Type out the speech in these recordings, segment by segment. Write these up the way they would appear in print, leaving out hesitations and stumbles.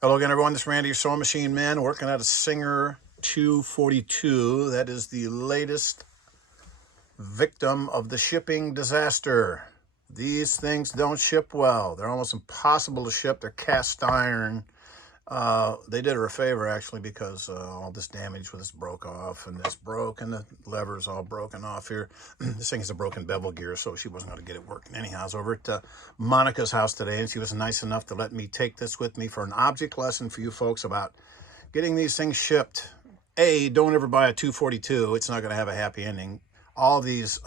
Hello again, everyone. This is Randy, your sewing machine man, working at a Singer 242. That is the latest victim of the shipping disaster. These things don't ship well. They're almost impossible to ship. They're cast iron. They did her a favor, actually, because all this damage with this broke off, and this broke, and the lever's all broken off here. This thing is a broken bevel gear, so she wasn't going to get it working anyhow. I was over at Monica's house today, and she was nice enough to let me take this with me for an object lesson for you folks about getting these things shipped. Don't ever buy a 242. It's not going to have a happy ending. All these,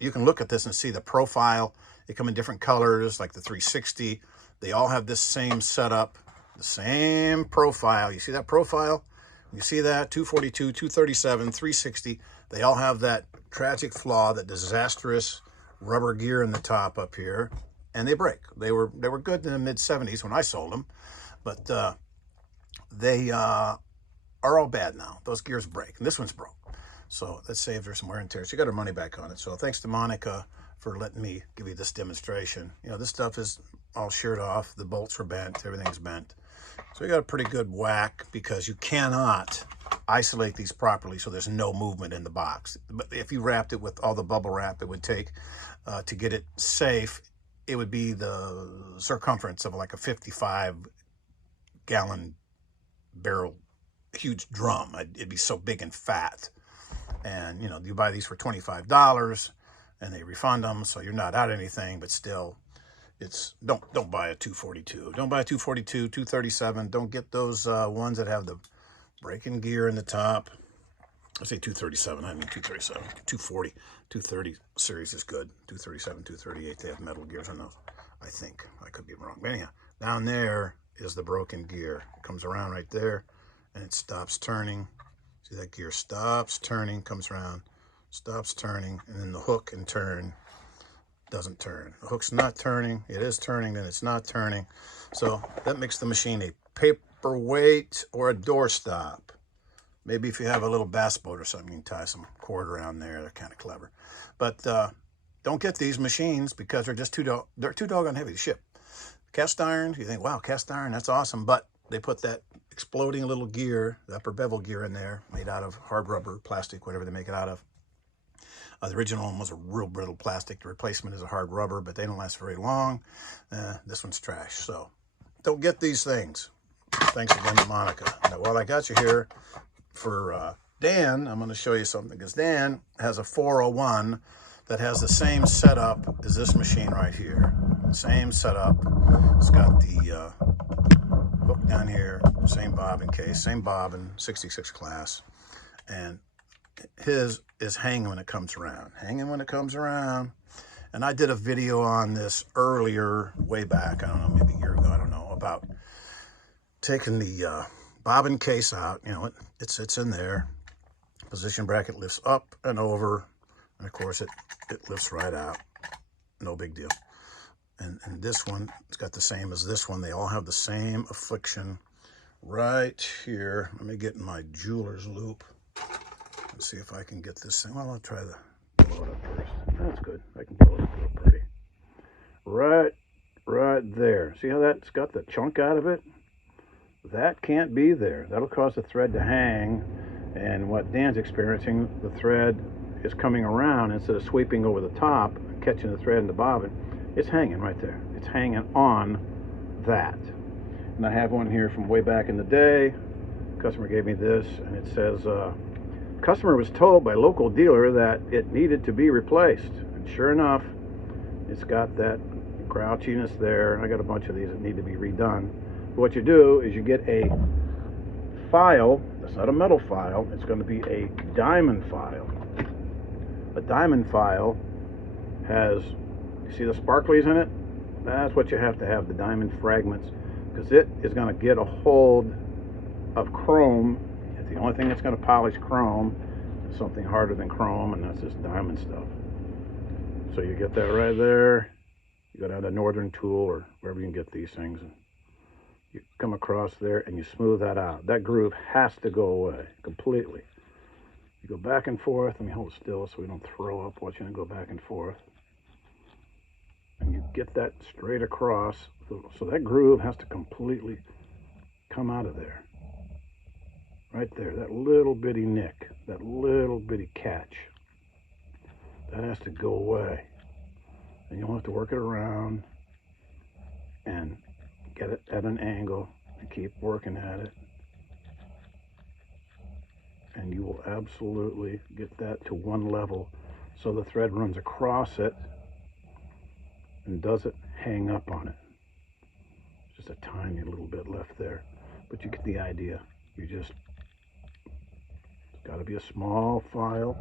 you can look at this and see the profile. They come in different colors, like the 360. They all have this same setup. The same profile. You see that profile? You see that? 242, 237, 360. They all have that tragic flaw, that disastrous rubber gear in the top up here, and they break. They were good in the mid 70s when I sold them, but they are all bad now. Those gears break, and this one's broke. So that saved her some wear and tear. She got her money back on it. So thanks to Monica for letting me give you this demonstration. You know, this stuff is all sheared off. The bolts are bent. Everything's bent. So you got a pretty good whack, because you cannot isolate these properly so there's no movement in the box. But if you wrapped it with all the bubble wrap it would take to get it safe, it would be the circumference of like a 55-gallon barrel, huge drum. It'd be so big and fat. And, you know, you buy these for $25 and they refund them, so you're not out anything, but still, it's don't buy a 242. Don't buy a 242, 237. Don't get those ones that have the breaking gear in the top. I say 237, I mean 237. 240, 230 series is good. 237, 238, they have metal gears on those, I think. I could be wrong. But anyhow, down there is the broken gear. It comes around right there, and it stops turning. See that gear stops turning, comes around, stops turning, and then the hook and turn doesn't turn. The hook's not turning. It is turning, then it's not turning. So that makes the machine a paperweight or a doorstop. Maybe if you have a little bass boat or something, you can tie some cord around there. They're kind of clever. But don't get these machines because they're just they're too doggone heavy to ship. Cast iron, you think, wow, cast iron, that's awesome. But they put that exploding little gear, the upper bevel gear in there, made out of hard rubber, plastic, whatever they make it out of. The original one was a real brittle plastic. The replacement is a hard rubber, but they don't last very long. This one's trash. So don't get these things. Thanks again to Monica. Now, while I got you here, for Dan, I'm going to show you something, because Dan has a 401 that has the same setup as this machine right here. Same setup. It's got the hook down here, same bobbin case, same bobbin, 66 class. And his is hanging when it comes around. Hanging when it comes around. And I did a video on this earlier, way back, I don't know, maybe a year ago, I don't know, about taking the bobbin case out. You know, it sits in there. Position bracket lifts up and over. And of course, it lifts right out. No big deal. And this one, it's got the same as this one. They all have the same affliction right here. Let me get in my jeweler's loop. Let's see if I can get this thing. Well, I'll try to blow it up first. That's good. I can blow it up real pretty. Right there. See how that's got the chunk out of it? That can't be there. That'll cause the thread to hang. And what Dan's experiencing, the thread is coming around instead of sweeping over the top, catching the thread in the bobbin. It's hanging right there. It's hanging on that. And I have one here from way back in the day. Customer gave me this, and it says, customer was told by local dealer that it needed to be replaced. And sure enough, it's got that grouchiness there. I got a bunch of these that need to be redone. But what you do is you get a file. That's not a metal file. It's going to be a diamond file. A diamond file has, you see the sparklies in it? That's what you have to have, the diamond fragments, because it is going to get a hold of chrome. The only thing that's going to polish chrome is something harder than chrome, and that's this diamond stuff. So you get that right there. You go down to Northern Tool or wherever you can get these things, and you come across there and you smooth that out. That groove has to go away completely. You go back and forth. Let me hold still so we don't throw up watching it go back and forth. And you get that straight across. So that groove has to completely come out of there. Right there, that little bitty nick, that little bitty catch. That has to go away. And you'll have to work it around and get it at an angle and keep working at it. And you will absolutely get that to one level so the thread runs across it and doesn't hang up on it. Just a tiny little bit left there, but you get the idea. It's got to be a small file,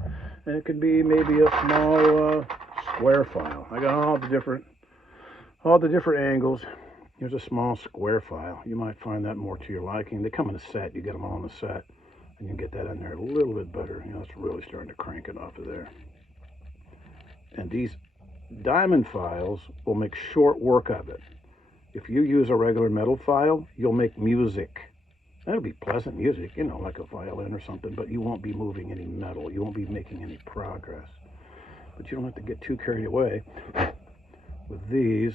and it could be maybe a small square file. I got all the different angles. Here's a small square file. You might find that more to your liking. They come in a set. You get them all in a set, and you get that in there a little bit better. It's really starting to crank it off of there. And these diamond files will make short work of it. If you use a regular metal file, you'll make music. That'll be pleasant music, like a violin or something, but you won't be moving any metal. You won't be making any progress. But you don't have to get too carried away with these.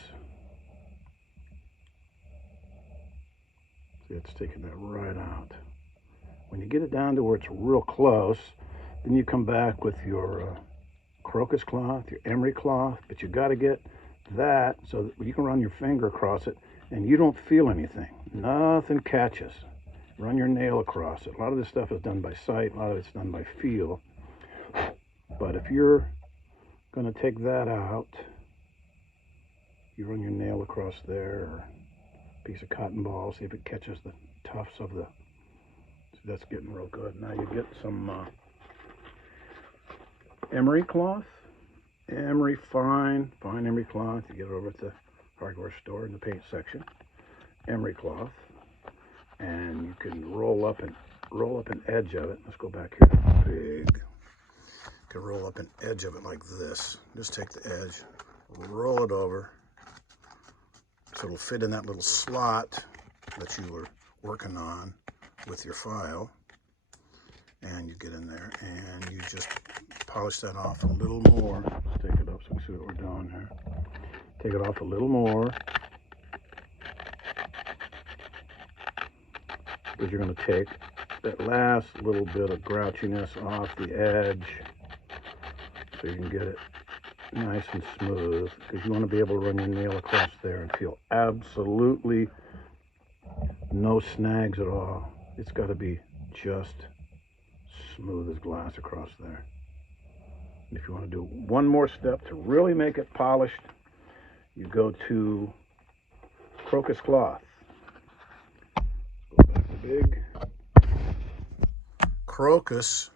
See, it's taking that right out. When you get it down to where it's real close, then you come back with your crocus cloth, your emery cloth, but you got to get that so that you can run your finger across it and you don't feel anything. Nothing catches. Run your nail across it. A lot of this stuff is done by sight, a lot of it's done by feel. But if you're going to take that out, you run your nail across there, or a piece of cotton ball, see if it catches the tufts of the... See, that's getting real good. Now you get some emery cloth. Emery, fine emery cloth. You get it over at the hardware store in the paint section. Emery cloth. And you can roll up an edge of it. Let's go back here. Big. You can roll up an edge of it like this. Just take the edge, roll it over, so it'll fit in that little slot that you were working on with your file. And you get in there and you just polish that off a little more. Let's take it up so we see what we're doing here. Take it off a little more. Because you're going to take that last little bit of grouchiness off the edge so you can get it nice and smooth, because you want to be able to run your nail across there and feel absolutely no snags at all. It's got to be just smooth as glass across there. And if you want to do one more step to really make it polished, you go to crocus cloth. Big crocus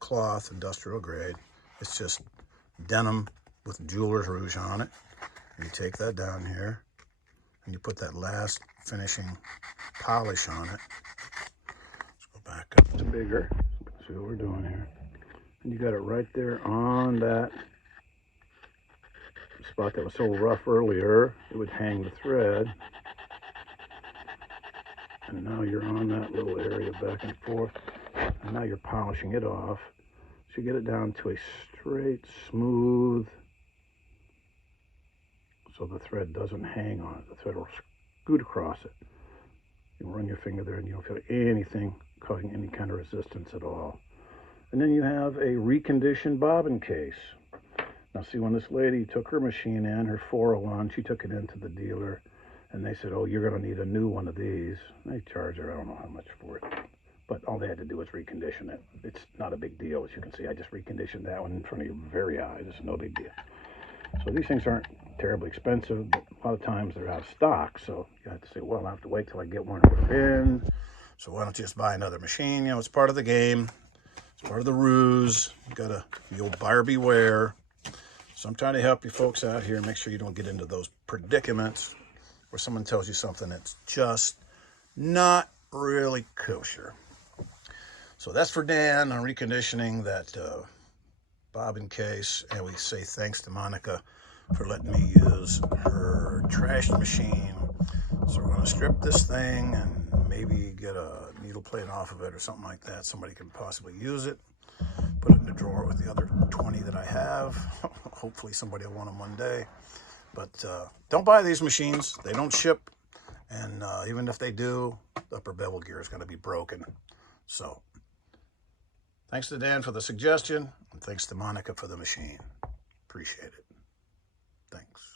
cloth, industrial grade. It's just denim with jeweler's rouge on it. And you take that down here and you put that last finishing polish on it. Let's go back up to bigger. See what we're doing here. And you got it right there on that spot that was so rough earlier. It would hang the thread. And now you're on that little area back and forth. And now you're polishing it off. So you get it down to a straight, smooth, so the thread doesn't hang on it. The thread will scoot across it. You run your finger there and you don't feel anything causing any kind of resistance at all. And then you have a reconditioned bobbin case. Now see, when this lady took her machine in, her 401, she took it into the dealer. And they said, oh, you're going to need a new one of these. They charge her, I don't know how much for it. But all they had to do was recondition it. It's not a big deal, as you can see. I just reconditioned that one in front of your very eyes. It's no big deal. So these things aren't terribly expensive, but a lot of times they're out of stock. So you have to say, well, I have to wait till I get one put in. So why don't you just buy another machine? It's part of the game. It's part of the ruse. You got to, the old buyer beware. So I'm trying to help you folks out here. Make sure you don't get into those predicaments where someone tells you something that's just not really kosher. So that's for Dan on reconditioning that bobbin case. And we say thanks to Monica for letting me use her trash machine. So we're going to strip this thing and maybe get a needle plate off of it or something like that. Somebody can possibly use it. Put it in a drawer with the other 20 that I have. Hopefully somebody will want them one day. But don't buy these machines. They don't ship And even if they do, the upper bevel gear is going to be broken. So thanks to Dan for the suggestion, and thanks to Monica for the machine. Appreciate it. Thanks.